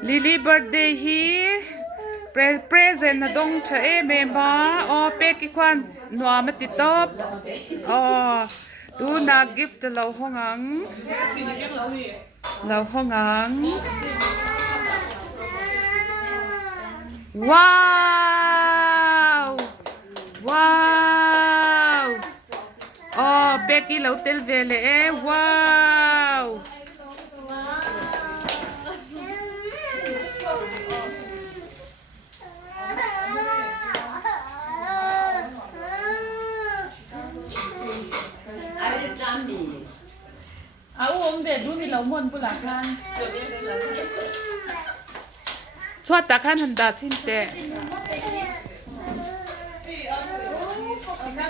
Lily birthday hi present na dong cha e me ma o pe ki kwan no ma ti top o tu na gift lo hongang wow wow oh pe ki lo tel vele e wow ông để đun thì lâu muôn bữa lạc lan cho ta kan handa tin te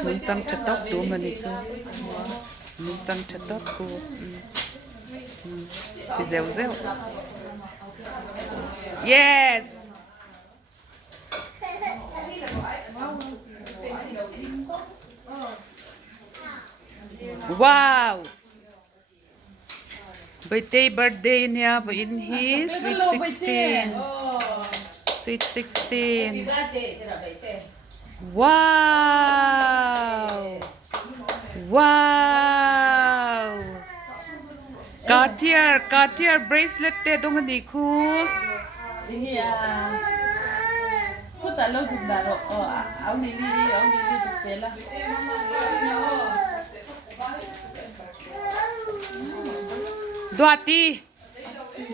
mình chăng chặt tóc tu mà đi chứ mình chăng chặt tóc cô thì dẻo yes wow birthday niya in his sweet 16 wow wow Cartier bracelet te dong ni khu ini ya aku tak tahu sebentar aku ni chụp tiền lah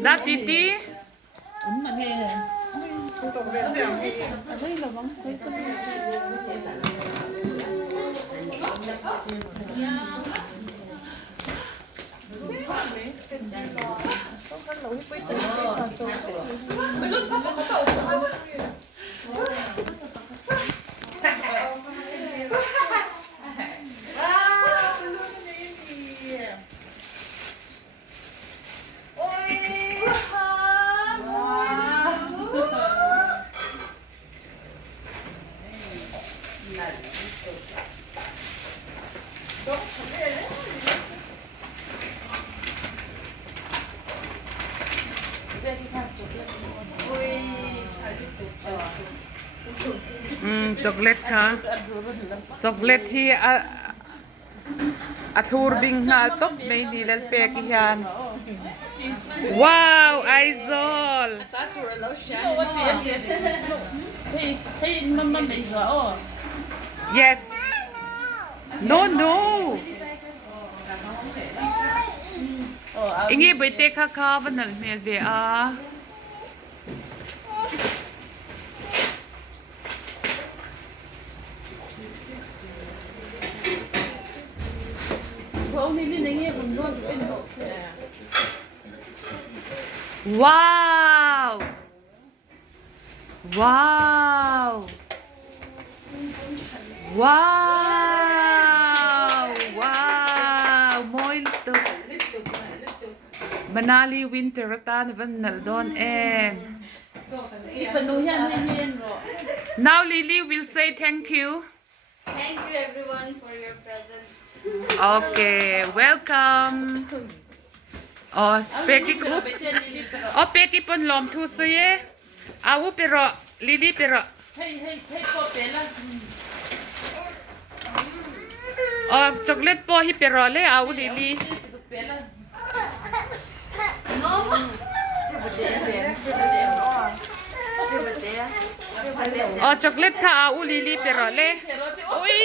Dati ti mà nghe chocolate ka chocolate hi a thur bing na top mai ni lal pe ki hian wow aizol hey mama mấy giờ yes no inge bete kha banal mel ve a wow moi lutuk Manali winter tan vanal don em now Lily will say thank you everyone for your presents. okay welcome peki pon lom thu suye awu pero Lily pero hey po pela chocolate po hi pero le awu Lily chocolate ka awu Lily pero le ui